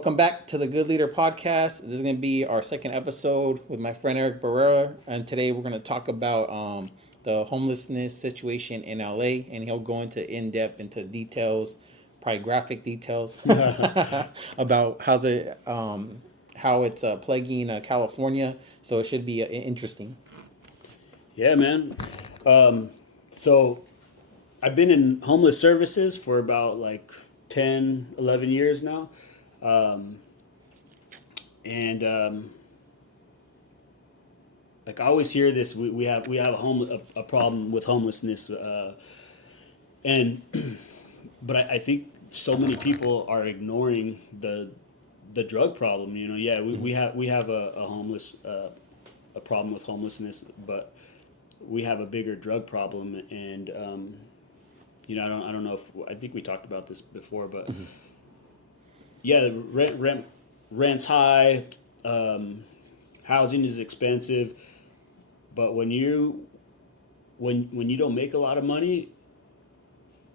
Welcome back to the Good Leader Podcast. This is going to be our second episode with my friend Eric Barrera, and today we're going to talk about the homelessness situation in LA, and he'll go into details, probably graphic details about how it's plaguing California. So it should be interesting. Yeah, man. So I've been in homeless services for about like 10, 11 years now. And like I always hear this, we have a problem with homelessness, and but I think so many people are ignoring the drug problem. You know, yeah, we have a problem with homelessness, but we have a bigger drug problem, and you know, I don't know if I think we talked about this before, but yeah, the rent's high, housing is expensive, but when you don't make a lot of money,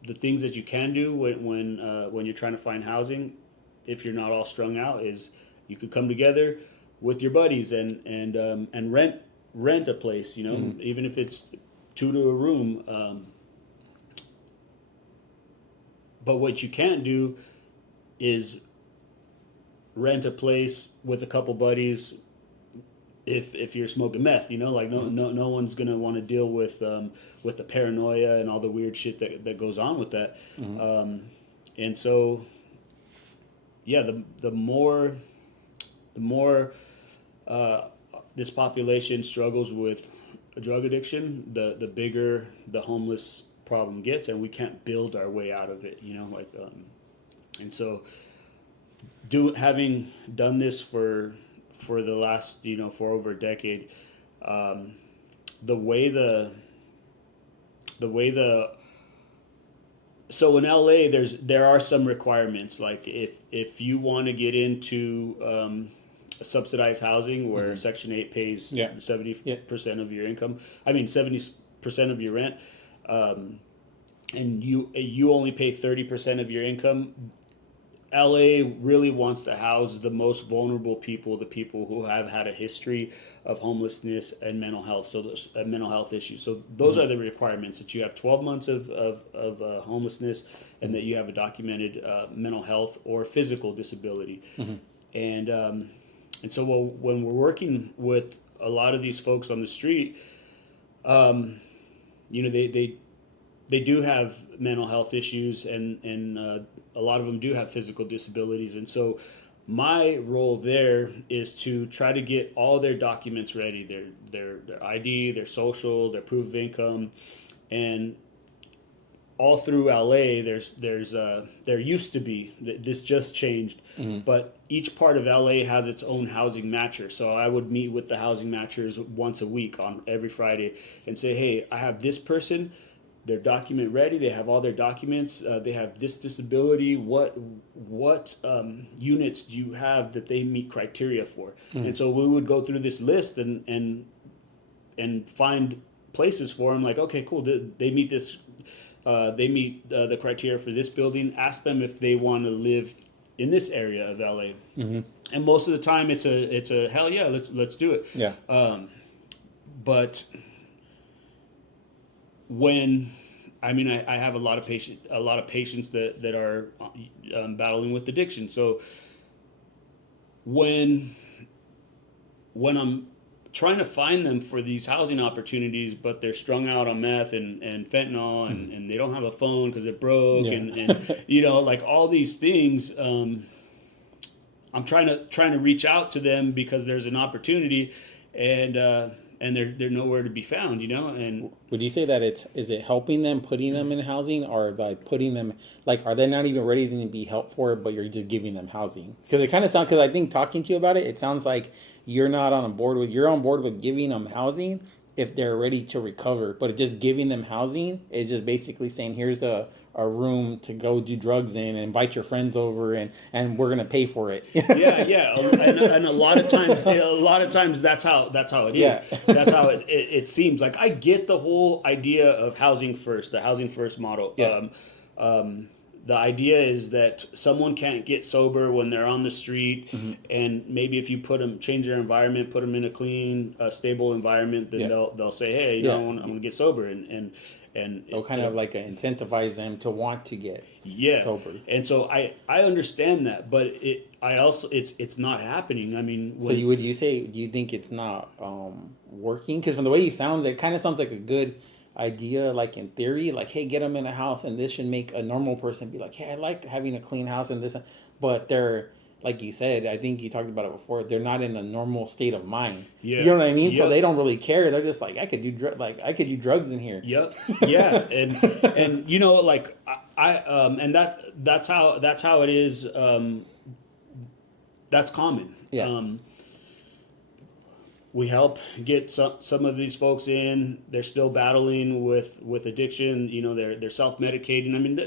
the things that you can do when you're trying to find housing, if you're not all strung out, is you could come together with your buddies and rent a place, you know, even if it's 2 to a room. But what you can't do is rent a place with a couple buddies if you're smoking meth, you know, like no one's gonna want to deal with the paranoia and all the weird shit that goes on with that. And so yeah, the more this population struggles with a drug addiction, the bigger the homeless problem gets, and we can't build our way out of it, you know, like and so having done this for the last, you know, for over a decade, the way the so in LA there are some requirements, like if you want to get into subsidized housing where Section 8 pays 70% of your income, 70% of your rent, and you only pay 30% of your income. LA really wants to house the most vulnerable people, the people who have had a history of homelessness and mental health, so those mental health issues. So those are the requirements, that you have 12 months of homelessness, and that you have a documented mental health or physical disability. And so when we're working with a lot of these folks on the street, you know, they do have mental health issues, and a lot of them do have physical disabilities. And so my role there is to try to get all their documents ready, their ID, their social, their proof of income. And all through LA, there used to be, this just changed, but each part of LA has its own housing matcher. So I would meet with the housing matchers once a week on every Friday and say, hey, I have this person, their document ready, they have all their documents, they have this disability, what units do you have that they meet criteria for? And so we would go through this list and find places for them, like, okay, cool, they meet this, they meet the criteria for this building, ask them if they want to live in this area of LA. And most of the time it's a hell yeah, let's do it. Yeah. But when I have a lot of patients that are battling with addiction. So when I'm trying to find them for these housing opportunities, but they're strung out on meth and fentanyl, and they don't have a phone because it broke, and you know, like all these things, I'm trying to reach out to them because there's an opportunity, and they're nowhere to be found, you know. And would you say that is it helping them, putting them in housing, or by putting them, like, are they not even ready to be helped for it, but you're just giving them housing? Because it kind of sounds, because I think talking to you about it sounds like you're on board with giving them housing if they're ready to recover, but just giving them housing is just basically saying, here's a room to go do drugs in, and invite your friends over, and we're gonna pay for it. yeah, and a lot of times that's how it is. Yeah. That's how it seems. Like, I get the whole idea of housing first, the housing first model. Yeah. the idea is that someone can't get sober when they're on the street, and maybe if you change their environment, put them in a clean, stable environment, then Yeah. they'll say, hey, Yeah. I'm going to get sober, and It'll kind of like incentivize them to want to get yeah. sober. And so I understand that, but I also it's not happening. I mean, So when do you think it's not working? Because from the way you sound, it kind of sounds like a good idea, like in theory, like, hey, get them in a house, and this should make a normal person be like, hey, I like having a clean house and this, but they're, like you said, I think you talked about it before, they're not in a normal state of mind. You yeah, know what I mean? So yep, they don't really care. They're just like, I could do drugs in here. yep, yeah, and like and that's how it is. That's common. Yeah. We help get some of these folks in. They're still battling with addiction. They're self medicating. I mean,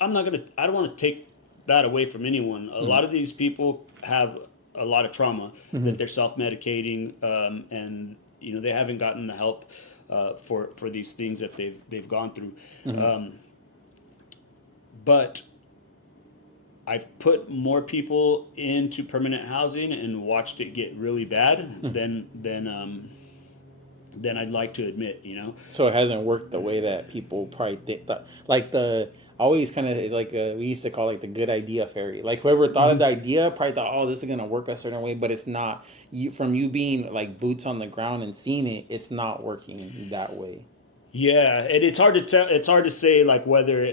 I don't want to take that away from anyone. A lot of these people have a lot of trauma that they're self medicating, and they haven't gotten the help for these things that they've gone through. But I've put more people into permanent housing and watched it get really bad than I'd like to admit. So it hasn't worked the way that people probably think. Like always kind of like we used to call like the good idea fairy. Like whoever thought of the idea probably thought, oh, this is gonna work a certain way, but it's not. From you being like boots on the ground and seeing it, it's not working that way. Yeah, and it's hard to tell. It's hard to say like whether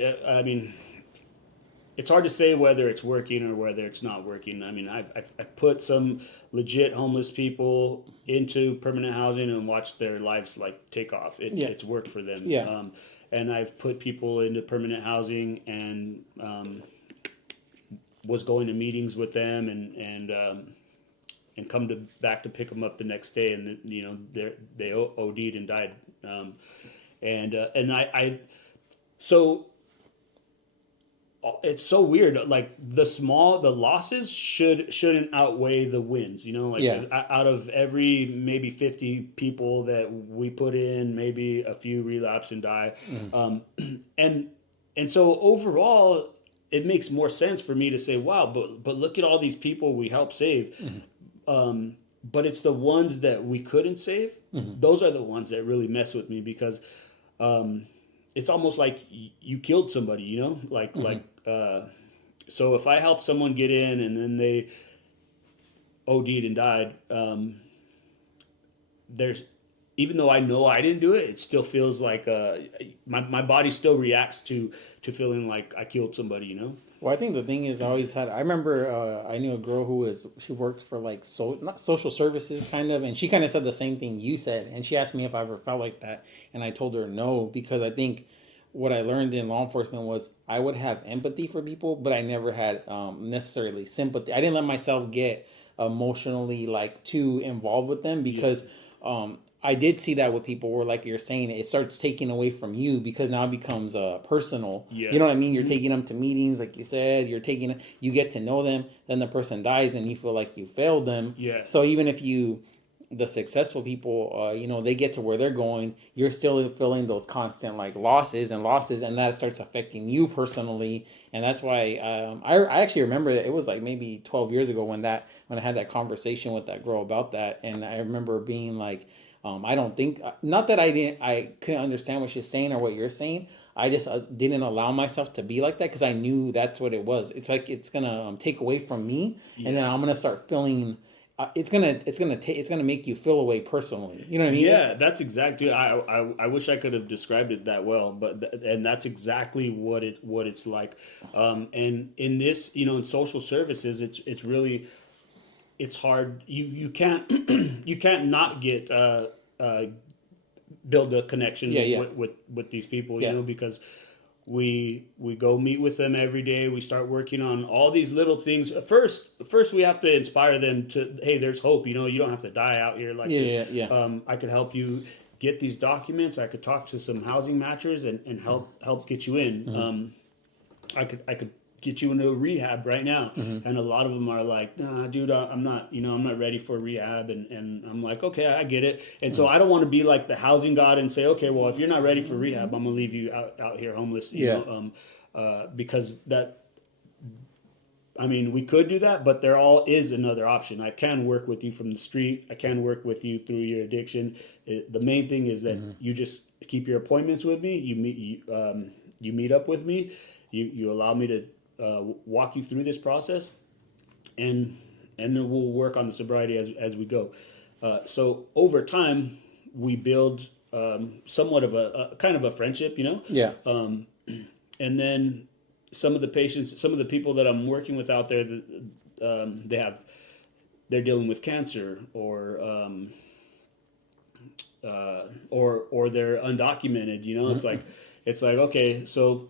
it's hard to say whether it's working or whether it's not working. I mean, I've put some legit homeless people into permanent housing and watched their lives like take off. It's worked for them. Yeah. And I've put people into permanent housing and was going to meetings with them and come back to pick them up the next day, and they OD'd and died. And I so it's so weird. Like the losses shouldn't outweigh the wins. Out of every maybe 50 people that we put in, maybe a few relapse and die. And so overall, it makes more sense for me to say, wow, but look at all these people we helped save. But it's the ones that we couldn't save. Those are the ones that really mess with me because it's almost like you killed somebody, so if I help someone get in and then they OD'd and died, even though I know I didn't do it, it still feels like my body still reacts to feeling like I killed somebody. Well, I think the thing is, I remember I knew a girl she worked for like not social services kind of, and she kind of said the same thing you said, and she asked me if I ever felt like that, and I told her no, because I think what I learned in law enforcement was I would have empathy for people, but I never had necessarily sympathy. I didn't let myself get emotionally like too involved with them because I did see that with people where, like you're saying, it starts taking away from you because now it becomes personal. Yeah. You know what I mean? You're taking them to meetings, like you said. You get to know them. Then the person dies, and you feel like you failed them. Yeah. So even if the successful people, they get to where they're going, you're still feeling those constant like losses, and that starts affecting you personally. And that's why I actually remember that it was like maybe 12 years ago when I had that conversation with that girl about that, and I remember being like, I don't think, not that I couldn't understand what she's saying or what you're saying. I just didn't allow myself to be like that because I knew that's what it was. It's like it's gonna take away from me, and then I'm gonna start feeling. It's gonna make you feel away personally. You know what I mean? Yeah, that's exactly. I wish I could have described it that well, and that's exactly what it's like. And in this, in social services, it's really it's hard. You can't you can't not get build a connection with these people, because we go meet with them every day. We start working on all these little things. First we have to inspire them to, hey, there's hope. You don't have to die out here like this. I could help you get these documents. I could talk to some housing matchers and help get you in. I could get you into a rehab right now. And a lot of them are like, nah, dude, I'm not, I'm not ready for rehab. And I'm like, okay, I get it. And so I don't want to be like the housing god and say, okay, well, if you're not ready for rehab, I'm gonna leave you out here homeless, because that, I mean, we could do that, but there all is another option. I can work with you from the street. I can work with you through your addiction. The main thing is that you just keep your appointments with me. You meet up with me. You allow me to walk you through this process, and then we'll work on the sobriety as we go. So over time, we build somewhat of a kind of a friendship, Yeah. And then some of the patients, some of the people that I'm working with out there, they're dealing with cancer, or they're undocumented. It's like okay, so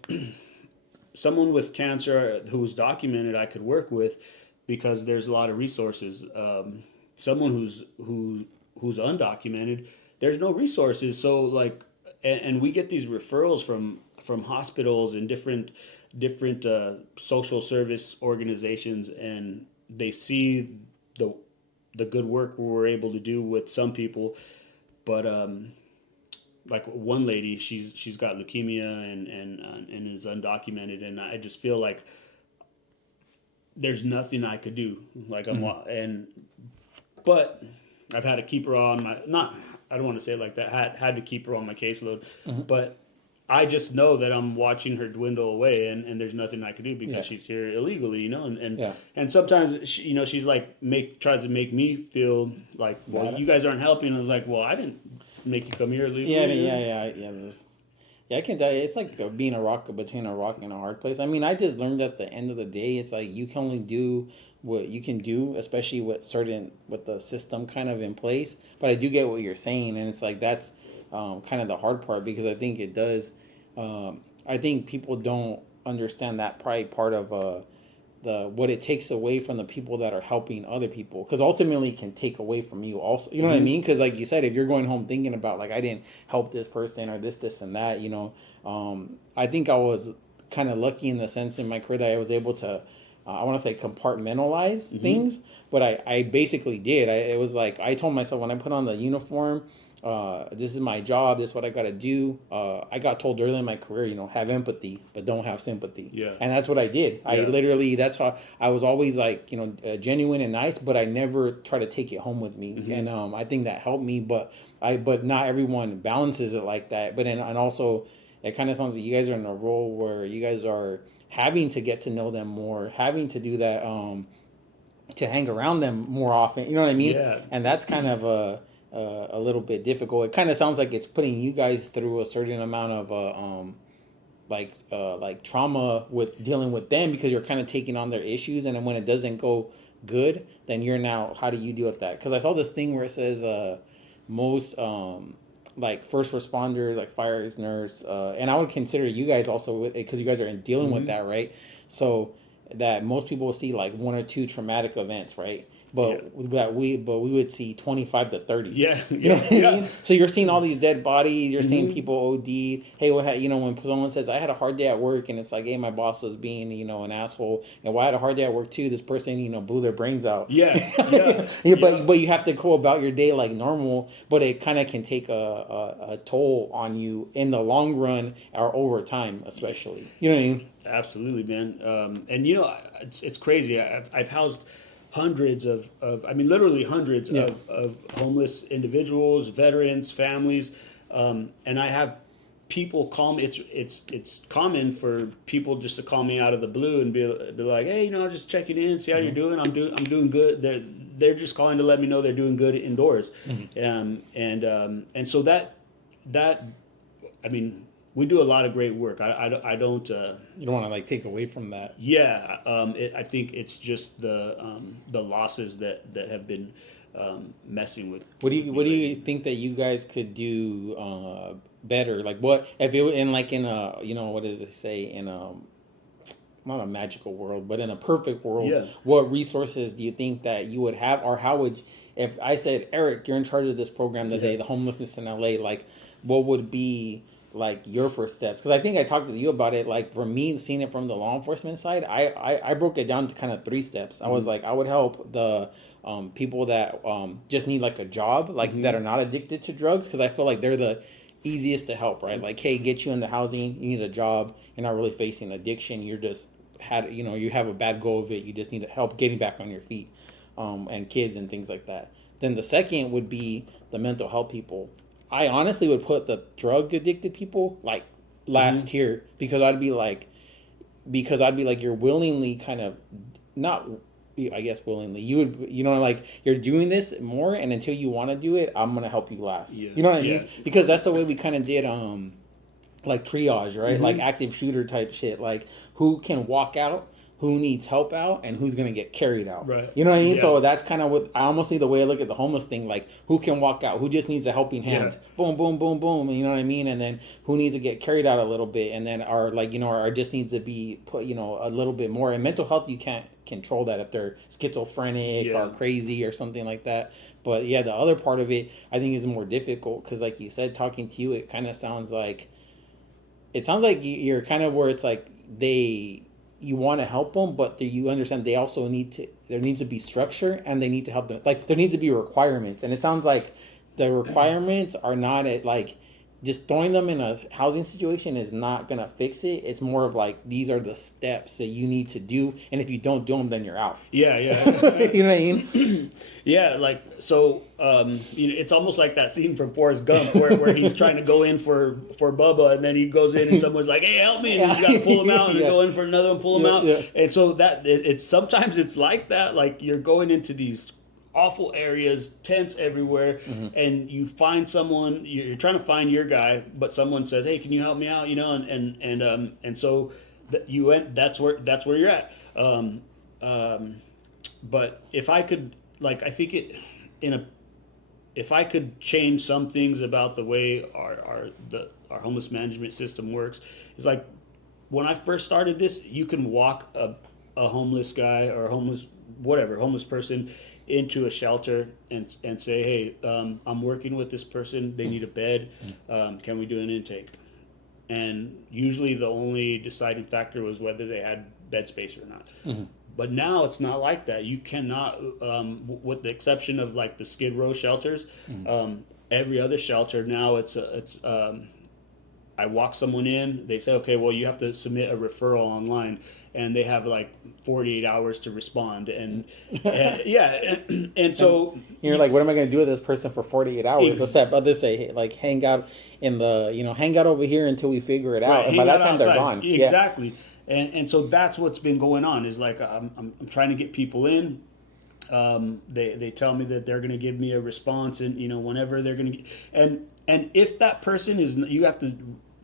someone with cancer who's documented, I could work with because there's a lot of resources. Someone who's undocumented, there's no resources. So like, and we get these referrals from hospitals and different social service organizations, and they see the good work we're able to do with some people, but like one lady, she's got leukemia and is undocumented, and I just feel like there's nothing I could do. Like but I've had to keep her on my, not, I don't want to say it like that, had to keep her on my caseload, but I just know that I'm watching her dwindle away, and there's nothing I can do because she's here illegally, and sometimes she's like tries to make me feel like, well, you guys aren't helping. I was like, well, I didn't make you come here illegally. I can tell you, it's like being between a rock and a hard place. I mean, I just learned at the end of the day, it's like you can only do what you can do, especially with the system kind of in place. But I do get what you're saying, and it's like that's kind of the hard part, because I think it does. I think people don't understand that probably part of what it takes away from the people that are helping other people, because ultimately it can take away from you also, you know what I mean? Because like you said, if you're going home thinking about like, I didn't help this person or this and that, I think I was kind of lucky in the sense in my career that I was able to I want to say compartmentalize things, but I basically did. It was like I told myself when I put on the uniform, this is my job, this is what I got to do. I got told early in my career, have empathy, but don't have sympathy. Yeah. And that's what I did. I literally, that's how I was always like, genuine and nice, but I never try to take it home with me. And I think that helped me, but not everyone balances it like that. But and also, it kind of sounds like you guys are in a role where you guys are having to get to know them more, having to do that, to hang around them more often. You know what I mean? Yeah. And that's kind of a little bit difficult. It kind of sounds like it's putting you guys through a certain amount of like trauma with dealing with them, because you're kind of taking on their issues, and then when it doesn't go good, then you're now, how do you deal with that? Because I saw this thing where it says most like first responders, like fires, nurse, and I would consider you guys also with it, because you guys are dealing with that, right? So that most people will see like one or two traumatic events, right? But we would see 25 to 30. Yeah. You know what I mean? So you're seeing all these dead bodies, you're seeing people OD. Hey, when someone says I had a hard day at work, and it's like, hey, my boss was being, an asshole, and I had a hard day at work too. This person, blew their brains out. But you have to go about your day like normal, but it kind of can take a toll on you in the long run or over time, especially. You know what I mean? Absolutely, man. And it's crazy. I've housed hundreds of literally hundreds of homeless individuals, veterans, families, and I have people call me. It's common for people just to call me out of the blue and be like, hey, I'm just checking in, see how you're doing. I'm doing good. They're just calling to let me know they're doing good indoors, and so that we do a lot of great work. I don't. You don't want to like take away from that. Yeah, I think it's just the losses that have been messing with. What do you think that you guys could do better? Like what if it in a what does it say in a not a magical world, but in a perfect world, what resources do you think that you would have, or how would, if I said, Eric, you're in charge of this program today, the homelessness in LA, like what would be like your first steps? Because I think I talked to you about it. Like for me, seeing it from the law enforcement side, I broke it down to kind of 3 steps. I was like, I would help the people that just need like a job, like that are not addicted to drugs, because I feel like they're the easiest to help, right? Like, hey, get you in the housing, you need a job, you're not really facing addiction, you're just you have a bad go of it, you just need help getting back on your feet, and kids and things like that. Then the second would be the mental health people. I honestly would put the drug addicted people like last tier, because I'd be like, you're willingly kind of not, I guess willingly, you would, like you're doing this more, and until you want to do it, I'm gonna help you last. Yeah. You know what I mean? Because that's the way we kind of did like triage, right? Like active shooter type shit. Like who can walk out, who needs help out, and who's gonna get carried out. Right. You know what I mean? Yeah. So that's kind of what I almost see the way I look at the homeless thing. Like who can walk out, who just needs a helping hand. Yeah. Boom, boom, boom, boom. You know what I mean? And then who needs to get carried out a little bit, and then or just needs to be put, a little bit more. And mental health, you can't control that if they're schizophrenic or crazy or something like that. But yeah, the other part of it I think is more difficult, because like you said, talking to you, it kind of sounds like you're kind of where it's like you want to help them, but you understand they also there needs to be structure, and they need to help them. Like there needs to be requirements, and it sounds like the requirements are not at like just throwing them in a housing situation is not gonna fix it. It's more of like, these are the steps that you need to do, and if you don't do them, then you're out. Yeah. You know what I mean? Yeah, like so. It's almost like that scene from Forrest Gump where he's trying to go in for Bubba, and then he goes in and someone's like, "Hey, help me!" And you got to pull him out, and then go in for another one, pull him out. Yeah. And so it's sometimes it's like that. Like you're going into these awful areas, tents everywhere, and you find someone. You're trying to find your guy, but someone says, "Hey, can you help me out?" And so that's where you're at. But if I could, like, I think if I could change some things about the way our homeless management system works, it's like when I first started this, you can walk a homeless guy or a homeless person into a shelter and say, hey, I'm working with this person, they need a bed, can we do an intake? And usually the only deciding factor was whether they had bed space or not. But now it's not like that. You cannot, with the exception of like the Skid Row shelters, every other shelter now I walk someone in, they say, okay, well, you have to submit a referral online, and they have like 48 hours to respond. And so you're like, what am I going to do with this person for 48 hours? Except others say, like, hang out hang out over here until we figure it out. And by that time outside. They're gone. Exactly. Yeah. And so that's what's been going on, is like I'm trying to get people in. They tell me that they're going to give me a response, and whenever they're going to, and if that person is, you have to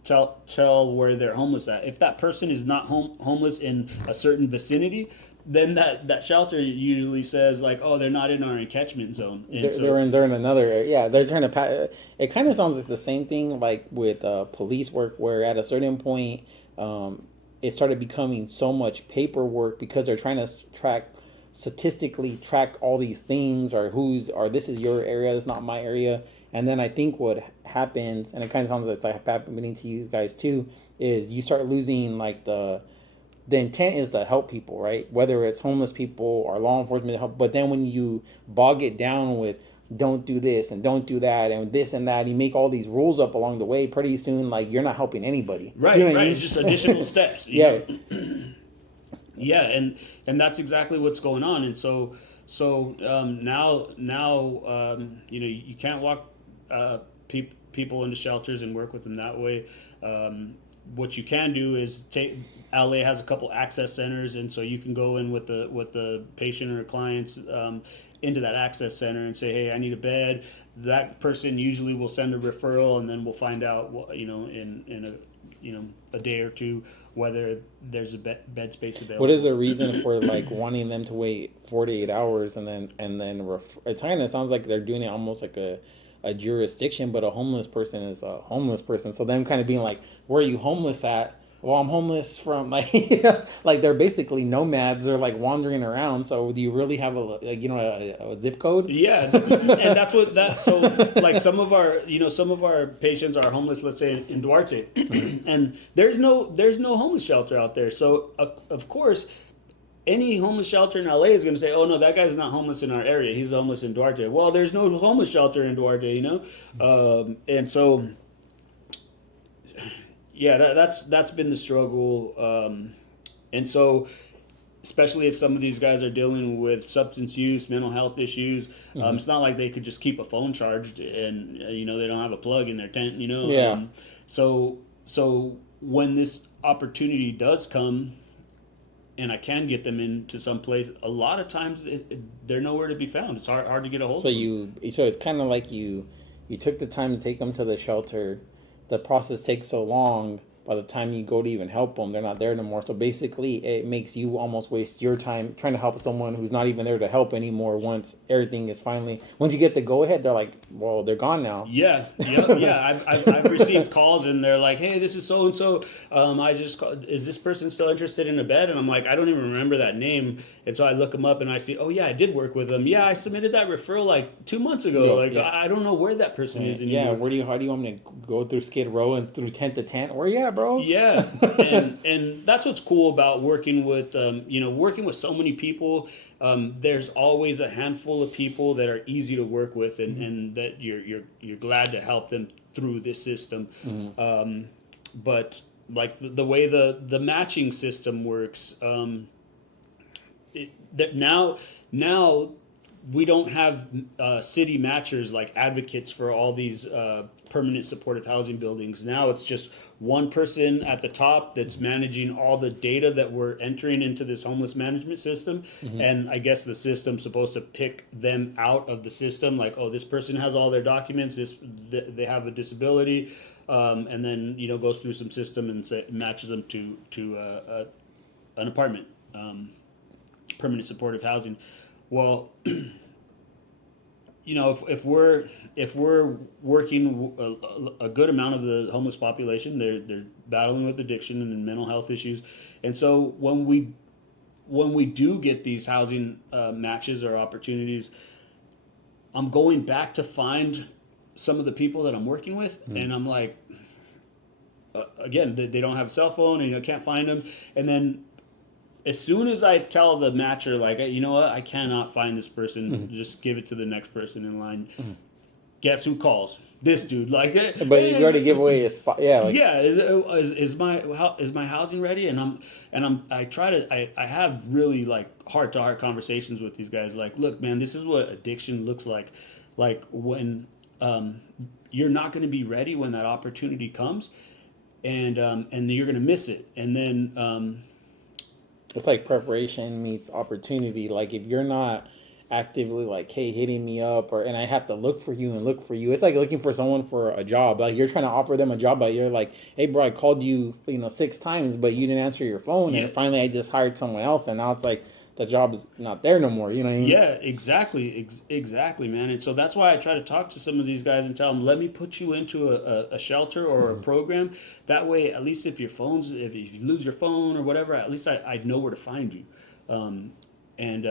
tell where they're homeless at. If that person is not homeless in a certain vicinity, then that shelter usually says like, oh, they're not in our encatchment zone. And they're in another area. Yeah, they're trying to. It kind of sounds like the same thing like with police work, where at a certain point, it started becoming so much paperwork because they're trying to statistically track all these things, or this is your area, it's not my area. And then I think what happens, and it kind of sounds like it's happening to you guys too, is you start losing like the intent is to help people, right? Whether it's homeless people or law enforcement help. But then when you bog it down with don't do this and don't do that and this and that, you make all these rules up along the way. Pretty soon, like, you're not helping anybody. Right, you know what right. I mean? It's just additional steps. Yeah. Yeah, and that's exactly what's going on. And so now you can't walk people into shelters and work with them that way. What you can do is LA has a couple access centers, and so you can go in with the patient or clients into that access center and say, hey, I need a bed. That person usually will send a referral, and then we'll find out in a day or two whether there's a bed space available. What is the reason for like wanting them to wait 48 hours and then it kind of sounds like they're doing it almost like a jurisdiction, but a homeless person is a homeless person. So them kind of being like, where are you homeless at? well, I'm homeless from like, like they're basically nomads or like wandering around. So do you really have a like, a zip code? Yeah, and that's what that. So like some of our patients are homeless. Let's say in Duarte, and there's no homeless shelter out there. So of course, any homeless shelter in LA is going to say, "Oh no, that guy's not homeless in our area. He's homeless in Duarte." Well, there's no homeless shelter in Duarte, and so yeah, that's been the struggle, and so especially if some of these guys are dealing with substance use, mental health issues. It's not like they could just keep a phone charged and they don't have a plug in their tent. Yeah. So when this opportunity does come, and I can get them into some place, a lot of times they're nowhere to be found. It's hard to get a hold So of them. so it's kind of like you took the time to take them to the shelter. The process takes so long. By the time you go to even help them, they're not there anymore. So basically, it makes you almost waste your time trying to help someone who's not even there to help anymore. Once you get the go ahead, they're like, well, they're gone now. Yeah, yeah, yeah. I've received calls and they're like, "Hey, this is so and so. Is this person still interested in a bed?" And I'm like, "I don't even remember that name." And so I look them up and I see, "Oh yeah, I did work with them. Yeah, I submitted that referral like 2 months ago. Like Yeah. I don't know where that person is Yeah, anymore." how do you want me to go through Skid Row and through tent to tent? Where you at, bro? Yeah, and that's what's cool about working with so many people. There's always a handful of people that are easy to work with, and that you're glad to help them through this system. But like the way the matching system works, that now we don't have city matchers like advocates for all these permanent supportive housing buildings. Now it's just one person at the top that's managing all the data that we're entering into this homeless management system. And I guess the system's supposed to pick them out of the system, like, oh, this person has all their documents, they have a disability, and then goes through some system and matches them to an apartment, permanent supportive housing. Well, if we're working a good amount of the homeless population, they're battling with addiction and mental health issues, and so when we do get these housing matches or opportunities, I'm going back to find some of the people that I'm working with, and I'm like, again, they don't have a cell phone, and can't find them, and then as soon as I tell the matcher, like, "Hey, you know what, I cannot find this person, just give it to the next person in line," guess who calls? This dude. Like, But "Hey, you already give away a spot. Yeah, like yeah, is my housing ready?" And I have really like heart to heart conversations with these guys. Like, "Look, man, this is what addiction looks like. Like when you're not going to be ready when that opportunity comes, and you're going to miss it, and then." it's like preparation meets opportunity. Like if you're not actively like, hey, hitting me up, or and I have to look for you and look for you. It's like looking for someone for a job. Like you're trying to offer them a job, but you're like, hey, bro, I called you, 6 times, but you didn't answer your phone, Yeah. and finally I just hired someone else, and now it's like the job is not there no more. You know what I mean? Yeah, exactly, exactly, man. And so that's why I try to talk to some of these guys and tell them, let me put you into a shelter or a program. That way, at least if if you lose your phone or whatever, at least I'd know where to find you. Um, and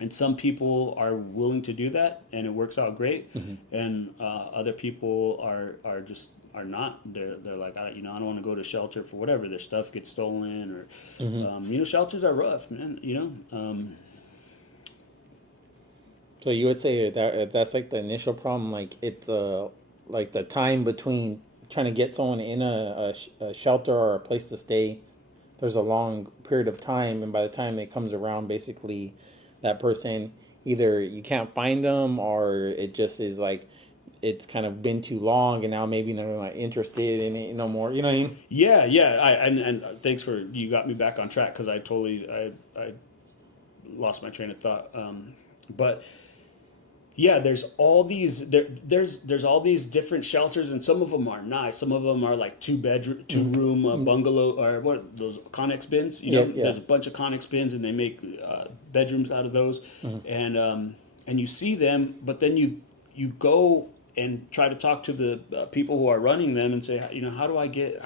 and some people are willing to do that, and it works out great. And other people are not. They're like, I don't want to go to shelter for whatever. Their stuff gets stolen, or shelters are rough, man. So you would say that's like the initial problem. Like it's like the time between trying to get someone in a shelter or a place to stay. There's a long period of time, and by the time it comes around, basically, that person either you can't find them, or it just is like it's kind of been too long, and now maybe they're not interested in it no more. You know what I mean? Yeah, yeah. And thanks for you got me back on track because I lost my train of thought. But yeah, there's all these different shelters, and some of them are nice. Some of them are like two room bungalow, or what, those Connex bins. Yeah, yeah. There's a bunch of Connex bins, and they make bedrooms out of those. And you see them, but then you go and try to talk to the people who are running them and say, you know, how do I get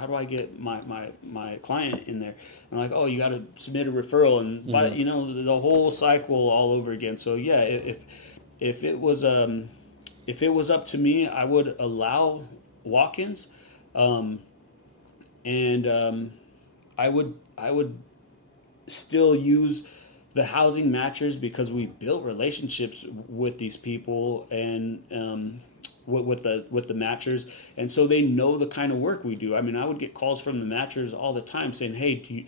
my client in there? And like, oh, you got to submit a referral, and but you know, the whole cycle all over again. So yeah, if it was if it was up to me, I would allow walk-ins, um, and I would still use the housing matchers because we've built relationships with these people, and with the matchers, and so they know the kind of work we do. I mean, I would get calls from the matchers all the time saying, "Hey, do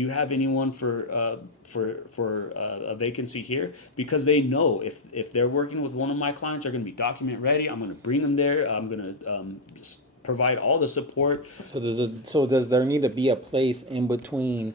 you have anyone for a vacancy here?" Because they know if they're working with one of my clients, they're going to be document ready. I'm going to bring them there. I'm going to provide all the support. So does there need to be a place in between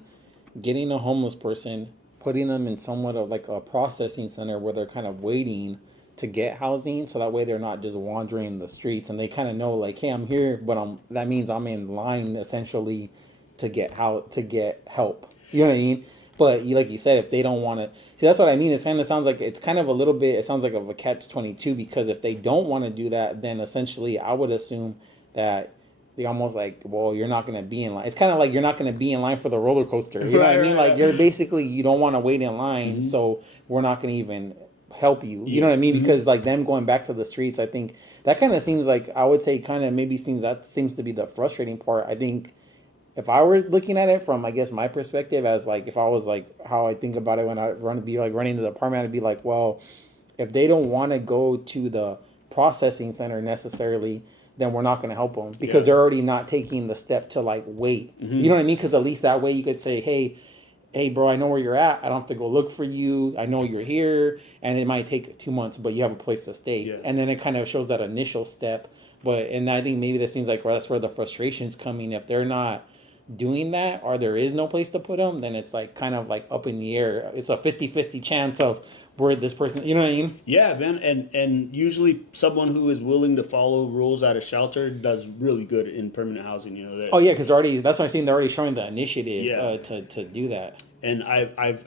getting a homeless person, putting them in somewhat of like a processing center where they're kind of waiting to get housing, so that way they're not just wandering the streets and they kind of know like, hey, I'm here, but that means I'm in line essentially to get help. You know what I mean? But like you said, if they don't want to see, that's what I mean. It kind of sounds like it's kind of a little bit. It sounds like of a catch-22, because if they don't want to do that, then essentially I would assume that they almost like, well, you're not going to be in line. It's kind of like you're not going to be in line for the roller coaster. You know what I mean? Like you're basically, you don't want to wait in line, so we're not going to even help you. You know what I mean? Because like them going back to the streets, I think that kind of seems like, I would say kind of maybe seems to be the frustrating part. I think if I were looking at it from, I guess, my perspective, as like if I was like how I think about it when I running to the apartment, I'd be like, well, if they don't want to go to the processing center necessarily, then we're not going to help them, because they're already not taking the step to like wait. You know what I mean? Because at least that way you could say, hey, bro, I know where you're at. I don't have to go look for you. I know you're here, and it might take 2 months, but you have a place to stay. Yeah. And then it kind of shows that initial step. And I think maybe that seems like, well, that's where the frustration's coming. If they're not doing that, or there is no place to put them, then it's like kind of like up in the air. It's a 50-50 chance of where this person, you know what I mean? Yeah, man, and usually someone who is willing to follow rules at a shelter does really good in permanent housing. You know. Oh yeah, because that's what I'm saying. They're already showing the initiative to do that. And I've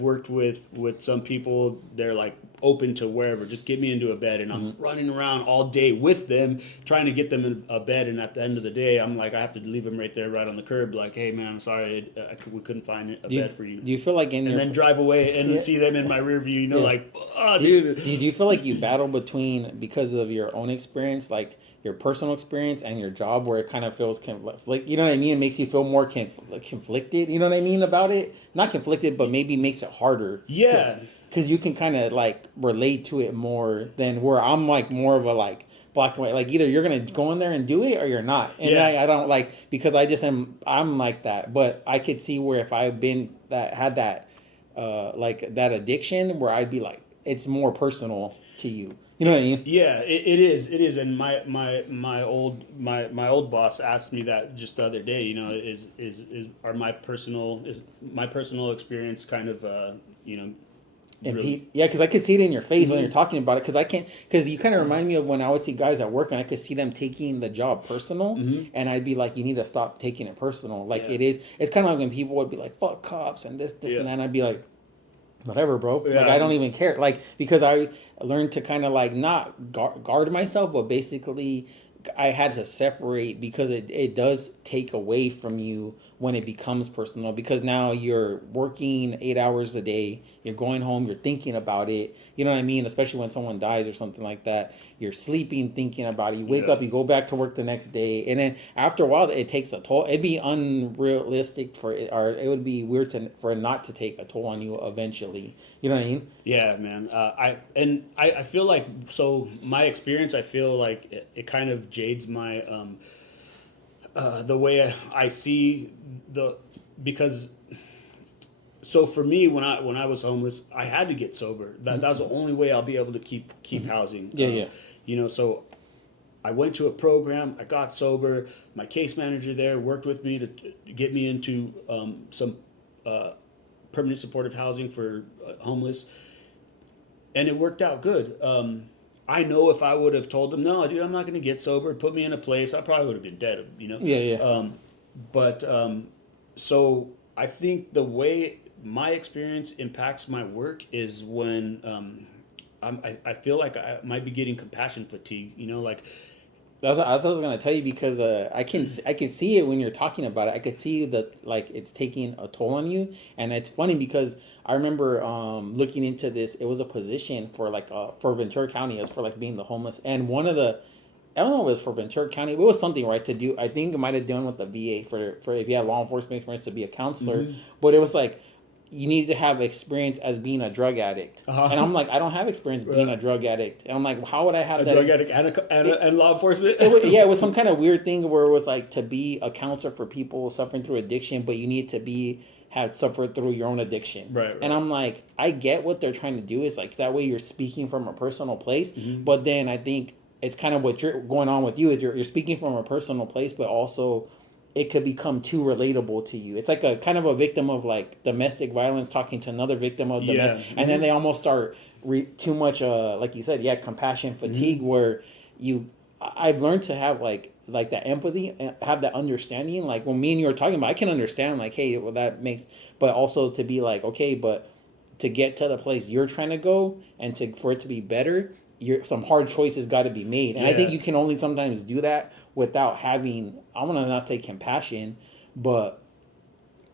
worked with some people. They're like open to wherever. Just get me into a bed, and I'm running around all day with them, trying to get them in a bed. And at the end of the day, I'm like, I have to leave them right there, right on the curb. Like, hey man, I'm sorry, we couldn't find a bed for you. Do you feel like then drive away and see them in my rear view? You know, like, oh, dude. Do you feel like you battle between, because of your own experience, like your personal experience and your job, where it kind of feels like, you know what I mean? It makes you feel more conflicted. You know what I mean about it? Not conflicted, but maybe makes it harder. Yeah. Because you can kind of like relate to it more than where I'm like more of a like black and white. Like either you're gonna go in there and do it or you're not. And I don't like, because I'm like that. But I could see where if I've had that like that addiction, where I'd be like, it's more personal to you. You know what I mean? Yeah, it is. And my old boss asked me that just the other day. You know, is my personal experience kind of you know. And really? yeah, because I could see it in your face when you're talking about it. Because you kind of remind me of when I would see guys at work and I could see them taking the job personal, and I'd be like, you need to stop taking it personal. Like it's kind of like when people would be like, fuck cops and this and that, and I'd be like, whatever, bro. Yeah. Like I don't even care. Like, because I learned to kind of like not guard myself, but basically I had to separate, because it does take away from you when it becomes personal, because now you're working 8 hours a day, you're going home, you're thinking about it, you know what I mean? Especially when someone dies or something like that, you're sleeping thinking about it, you wake up, you go back to work the next day, and then after a while it takes a toll. It'd be unrealistic or it would be weird for it not to take a toll on you eventually, you know what I mean? Yeah, man. I feel like, so my experience, I feel like it kind of jades my the way I see because so for me, when I was homeless, I had to get sober. That was the only way I'll be able to keep housing. Yeah. You know, so I went to a program. I got sober. My case manager there worked with me to get me into some permanent supportive housing for homeless, and it worked out good. I know if I would have told them, no, dude, I'm not going to get sober, put me in a place, I probably would have been dead, you know? Yeah. But so I think the way my experience impacts my work is when I feel like I might be getting compassion fatigue. Like That's what I was gonna tell you because I can see it when you're talking about it. I could see that like it's taking a toll on you, and it's funny because I remember looking into this. It was a position for like for Ventura County. It was for like being the homeless, and one of the I don't know if it was for Ventura County. It was something right to do. I think it might have done with the VA for if you had law enforcement experience to be a counselor, but it was like you need to have experience as being a drug addict. And I'm like, I don't have experience being a drug addict. And I'm like, how would I have a that? drug addict and law enforcement. Yeah, it was some kind of weird thing where it was like to be a counselor for people suffering through addiction, but you need to have suffered through your own addiction. Right. And I'm like, I get what they're trying to do. Is like that way you're speaking from a personal place. But then I think it's kind of what you're going on with you is you're speaking from a personal place, but also it could become too relatable to you. It's like a kind of a victim of like domestic violence talking to another victim of and then they almost start too much like you said, compassion fatigue where I've learned to have like that empathy and have that understanding. Like when me and you were talking about, I can understand like, hey, well that makes, but also to be like, okay, but to get to the place you're trying to go and for it to be better, some hard choices got to be made. And I think you can only sometimes do that without having, I want to not say compassion, but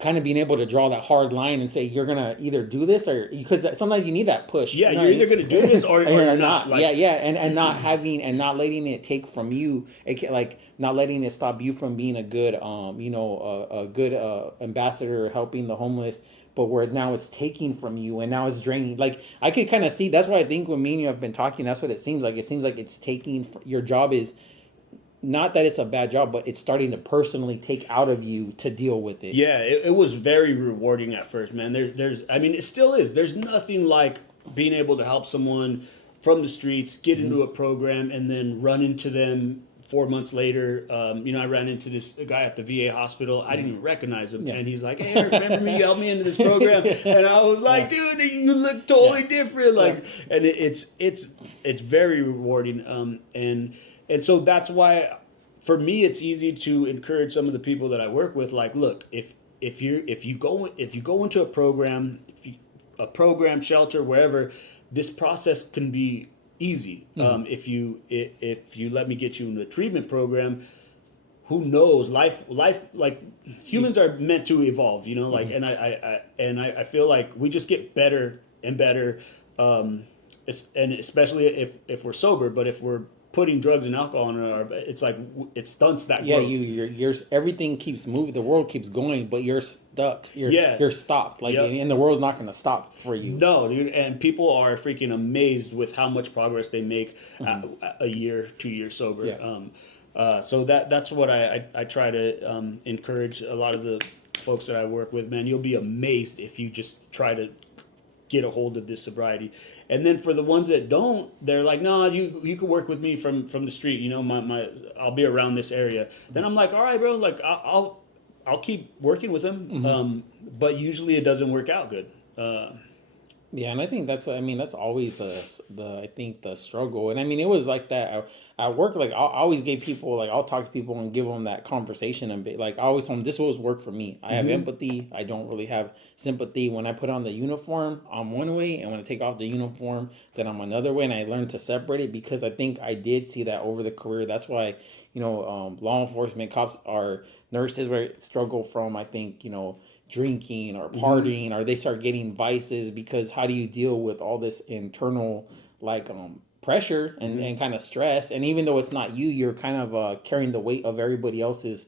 kind of being able to draw that hard line and say you're gonna either do this or because sometimes you need that push. Yeah, you're either gonna do this or you're not. Like, and not having and not letting it take from you. Like not letting it stop you from being a good a good ambassador helping the homeless. But where now it's taking from you and now it's draining. Like I could kind of see. That's why I think when me and you have been talking, that's what it seems like. It seems like it's taking your job is not that it's a bad job, but it's starting to personally take out of you to deal with it. Yeah, it was very rewarding at first, man. I mean, it still is. There's nothing like being able to help someone from the streets get into a program and then run into them 4 months later. I ran into this guy at the VA hospital. I didn't even recognize him, and he's like, "Hey, Eric, remember me? You helped me into this program." And I was like, "Dude, you look totally different." Like, and it's very rewarding. And so that's why, for me, it's easy to encourage some of the people that I work with. Like, look, if you go into a program, shelter, wherever, this process can be easy. If you let me get you into a treatment program, who knows? Life like humans are meant to evolve. And I feel like we just get better and better. And especially if we're sober, but if we're putting drugs and alcohol in it's like it stunts that growth. You're everything keeps moving, the world keeps going, but you're stuck. You're stopped. Like and the world's not going to stop for you. No, dude, and people are freaking amazed with how much progress they make a year, 2 years sober. So that's what I try to encourage a lot of the folks that I work with. Man, you'll be amazed if you just try to get a hold of this sobriety. And then for the ones that don't, they're like, no, you can work with me from the street. I'll be around this area. Then I'm like, all right, bro, like I'll keep working with them. But usually it doesn't work out good. And I think that's always the struggle. And I mean, it was like that at work. Like I always gave people, like I'll talk to people and give them that conversation and be like, I always told them this was work for me. I have empathy. I don't really have sympathy. When I put on the uniform, I'm one way, and when I take off the uniform, then I'm another way. And I learned to separate it because I think I did see that over the career. That's why law enforcement cops are nurses where struggle from. I think drinking or partying or they start getting vices because how do you deal with all this internal pressure and kind of stress, and even though it's not you, you're kind of carrying the weight of everybody else's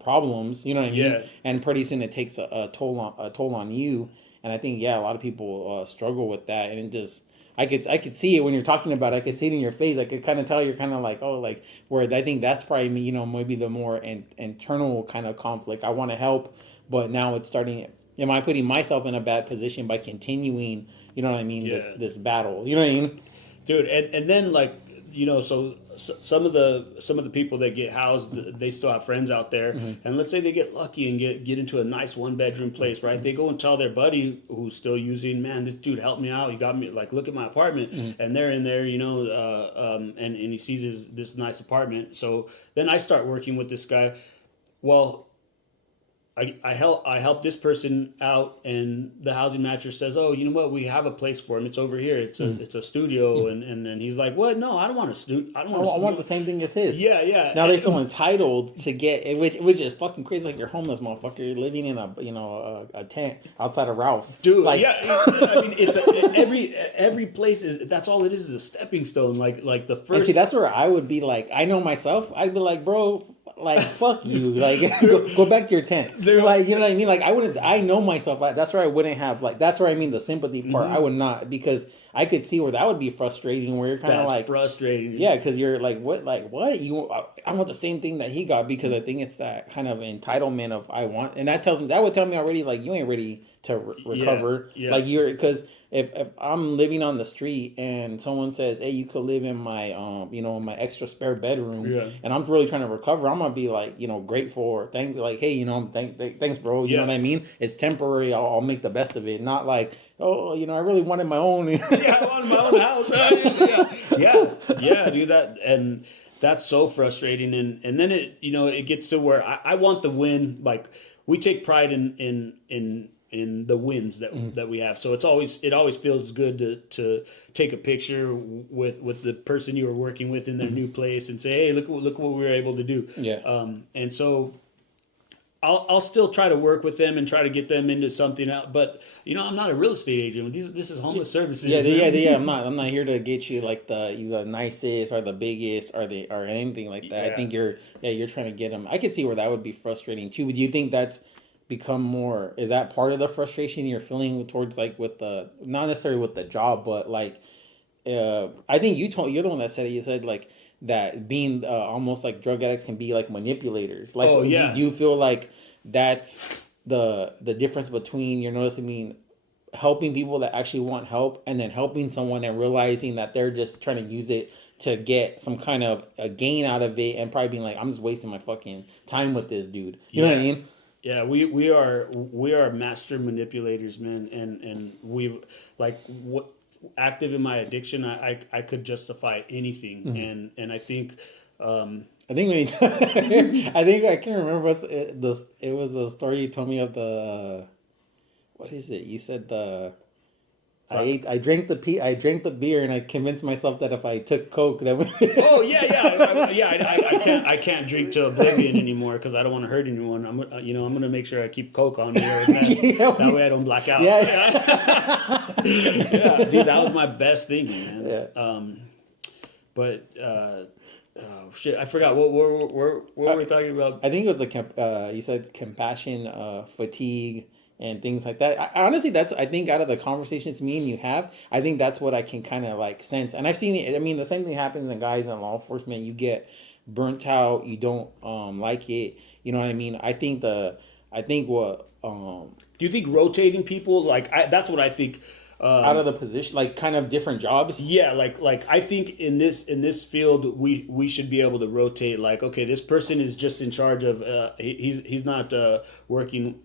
problems, you know what I mean? And pretty soon it takes a toll on you. And I think a lot of people struggle with that, and it just I could see it when you're talking about it. I could see it in your face. I could kind of tell you're kind of like, oh, like, where I think that's probably maybe the more internal kind of conflict. I want to help, but now it's starting. Am I putting myself in a bad position by continuing, this battle? You know what I mean? Dude, and then so some of the people that get housed, they still have friends out there, and let's say they get lucky and get into a nice 1-bedroom place, right? They go and tell their buddy who's still using, man, this dude helped me out. He got me, like, look at my apartment, and they're in there, and he sees this nice apartment. So then I start working with this guy. Well, I help this person out, and the housing manager says, "Oh, you know what? We have a place for him. It's over here. It's a studio." And then he's like, "What? No, I don't want a studio. I don't want a I want studio." the same thing as his. Yeah, yeah. Now they feel entitled to get, which is fucking crazy. Like you're homeless, motherfucker. You're living in a tent outside of Ralph's, Dude, like, yeah, I mean, every place is, that's all it is a stepping stone. Like the and first. see, that's where I would be like, I know myself. I'd be like, bro, like fuck you, like go back to your tent. Dude. Like, you know what I mean? Like I wouldn't. I know myself. That's where I wouldn't have, like. That's where I mean the sympathy part. I would not, because I could see where that would be frustrating. Where you're kind of That's like frustrating. yeah, because you're like what you. I want the same thing that he got, because I think it's that kind of entitlement of I want, and that would tell me already, like, you ain't ready to recover. Yeah. Like you're, because if I'm living on the street and someone says, hey, you could live in my my extra spare bedroom, Yeah. and I'm really trying to recover, I'm gonna be like, grateful, or like, hey, thanks, bro. You know what I mean? It's temporary. I'll make the best of it. Not like, oh, I really wanted my own. Yeah, I wanted my own house. Yeah, dude. And that's so frustrating. And then it gets to where I want the win. Like, we take pride in the wins that we have. So it always feels good to take a picture with the person you were working with in their new place and say, hey, look what we were able to do. Yeah. And so I'll still try to work with them and try to get them into something else. But I'm not a real estate agent. This is homeless services. Yeah. I'm not here to get you like the nicest or the biggest or anything like that. Yeah. I think you're trying to get them. I could see where that would be frustrating too. But do you think that's become more? Is that part of the frustration you're feeling towards, like, with the, not necessarily with the job, but like, I think you're the one that said it. You said like that being almost like drug addicts can be like manipulators. Like, Oh, yeah. do you feel like that's the difference between, you're noticing, helping people that actually want help, and then helping someone and realizing that they're just trying to use it to get some kind of a gain out of it, and probably being like, I'm just wasting my fucking time with this dude. You know what I mean? Yeah, we are master manipulators, man, and we've like what active in my addiction. I could justify anything, and I think. I think I think I can't remember what's it was a story you told me of the what is it? You said I drank the beer, and I convinced myself that if I took Coke that would. Oh yeah. I can't drink to oblivion anymore because I don't want to hurt anyone. I'm gonna make sure I keep Coke on me, that way I don't black out. Yeah. Yeah, dude, that was my best thinking, man. Yeah. But shit, I forgot what were we talking about? I think it was you said compassion, fatigue, and things like that. Honestly, that's, I think, out of the conversations me and you have, I think that's what I can kind of like sense. And I've seen it. I mean, the same thing happens in guys in law enforcement. You get burnt out. You don't like it. You know what I mean? I think what Do you think rotating people, like, that's what I think. Out of the position, like kind of different jobs. Yeah, like I think in this field we should be able to rotate. Like, okay, this person is just in charge of he's not working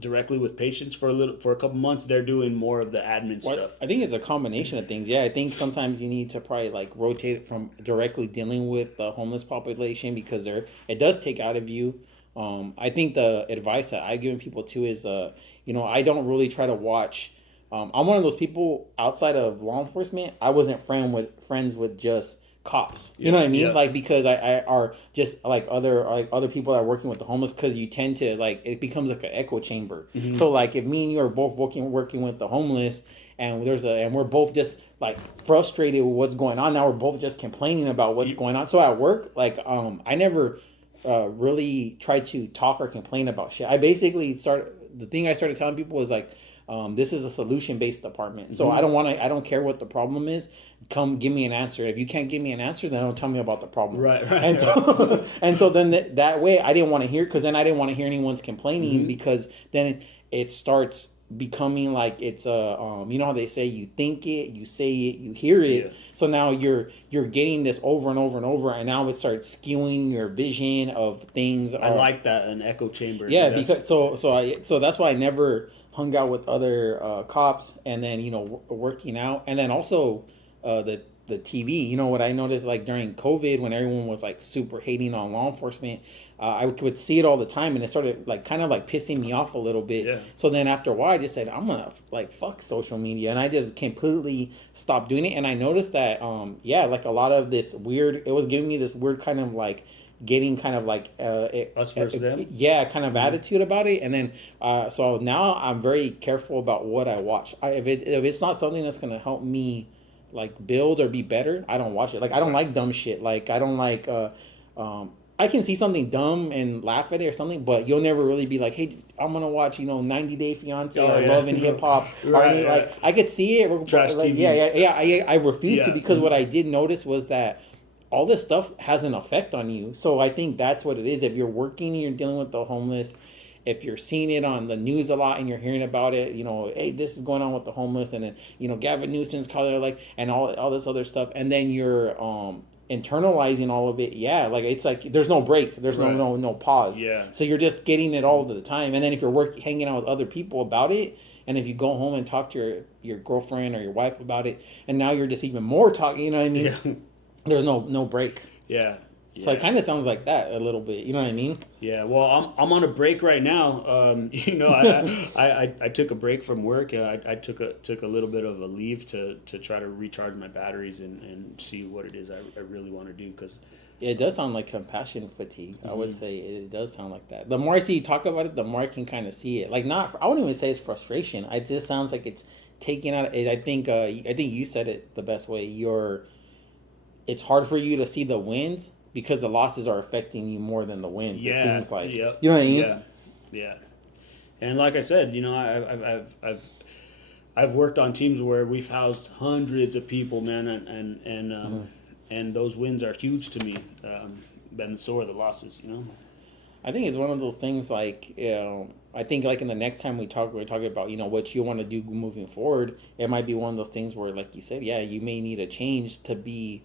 directly with patients for a couple months. They're doing more of the admin stuff. I think it's a combination of things. Yeah, I think sometimes you need to probably like rotate it from directly dealing with the homeless population, because it does take out of you. I think the advice that I've given people too is I don't really try to watch. I'm one of those people outside of law enforcement. I wasn't friends with just cops. You know what I mean? Yeah. Like, because I are just like other people that are working with the homeless, because you tend to, like, it becomes like an echo chamber. Mm-hmm. So like if me and you are both working with the homeless, and we're both just like frustrated with what's going on. Now we're both just complaining about what's going on. So at work, like I never really tried to talk or complain about shit. I basically the thing I started telling people was like, this is a solution-based department. So I don't care what the problem is. Come give me an answer. If you can't give me an answer, then don't tell me about the problem. Right. And so then that way I didn't want to hear, because then I didn't want to hear anyone's complaining, because then it starts becoming like it's you know how they say you think it, you say it, you hear it. Yeah. So now you're getting this over and over and over, and now it starts skewing your vision of things. I like that, an echo chamber. Yeah, because so that's why I never hung out with other cops, and then working out, and then also the TV. What I noticed, like during COVID, when everyone was like super hating on law enforcement, I would see it all the time, and it started like kind of like pissing me off a little bit. Yeah. So then after a while, I just said, I'm gonna like fuck social media, and I just completely stopped doing it. And I noticed that, yeah, like a lot of this weird, it was giving me this weird kind of like getting kind of like Us versus them? yeah, kind of attitude about it. And then so now I'm very careful about what I watch. If it's not something that's gonna help me like build or be better, I don't watch it. Like I don't like dumb shit. Like I don't like I can see something dumb and laugh at it or something, but you'll never really be like, hey, I'm gonna watch 90 Day Fiance or Love and Hip Hop or any like I could see it. Trash like, TV. Yeah. I refuse to, because Mm-hmm. what I did notice was that all this stuff has an effect on you. So I think that's what it is. If you're working and you're dealing with the homeless, if you're seeing it on the news a lot and you're hearing about it, hey, this is going on with the homeless, and then Gavin Newsom's called it, like, and all this other stuff, and then you're internalizing all of it. Yeah, like it's like there's no break, there's Right. no pause. Yeah. So you're just getting it all the time, and then if you're hanging out with other people about it, and if you go home and talk to your girlfriend or your wife about it, and now you're just even more talking. You know what I mean? Yeah. There's no break. Yeah. So it kind of sounds like that a little bit. You know what I mean? Yeah, well, I'm on a break right now. I took a break from work. I took a little bit of a leave to try to recharge my batteries and see what it is I really want to do. Because It does sound like compassion fatigue. I would say it does sound like that. The more I see you talk about it, the more I can kind of see it. Like I wouldn't even say it's frustration. It just sounds like it's taking out. I think you said it the best way. It's hard for you to see the wins because the losses are affecting you more than the wins. yeah, It seems like yep, you know what I mean. yeah. And like I said, I've worked on teams where we've housed hundreds of people, man, and those wins are huge to me. And so are the losses, I think it's one of those things like, I think like in the next time we're talking about, what you want to do moving forward. It might be one of those things where, like you said, yeah, you may need a change to be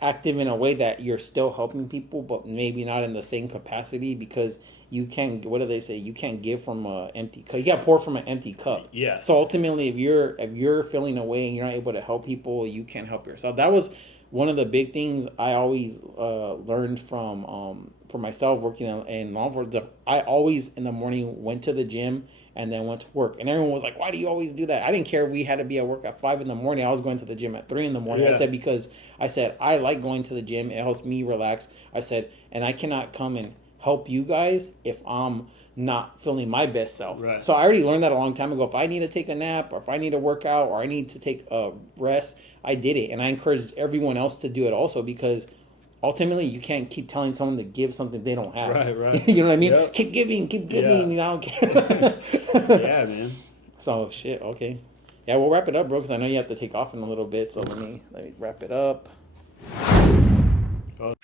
active in a way that you're still helping people, but maybe not in the same capacity, because you can't, what do they say? You can't give from an empty cup. You got to pour from an empty cup. Yeah. So ultimately, if you're feeling away and you're not able to help people, you can't help yourself. That was one of the big things I always learned from for myself working in law enforcement. I always in the morning went to the gym and then went to work, and everyone was like, "Why do you always do that?" I didn't care if we had to be at work at 5 a.m. I was going to the gym at 3 a.m. Yeah. I said, because I said I like going to the gym. It helps me relax. I said, and I cannot come and help you guys if I'm not feeling my best self. Right. So I already learned that a long time ago. If I need to take a nap, or if I need to work out, or I need to take a rest, I did it. And I encouraged everyone else to do it also, because ultimately you can't keep telling someone to give something they don't have. Right. You know what I mean? Yep. Keep giving, Yeah. I don't care. Yeah, man. So shit, okay. Yeah, we'll wrap it up, bro, because I know you have to take off in a little bit. So let me wrap it up. Oh.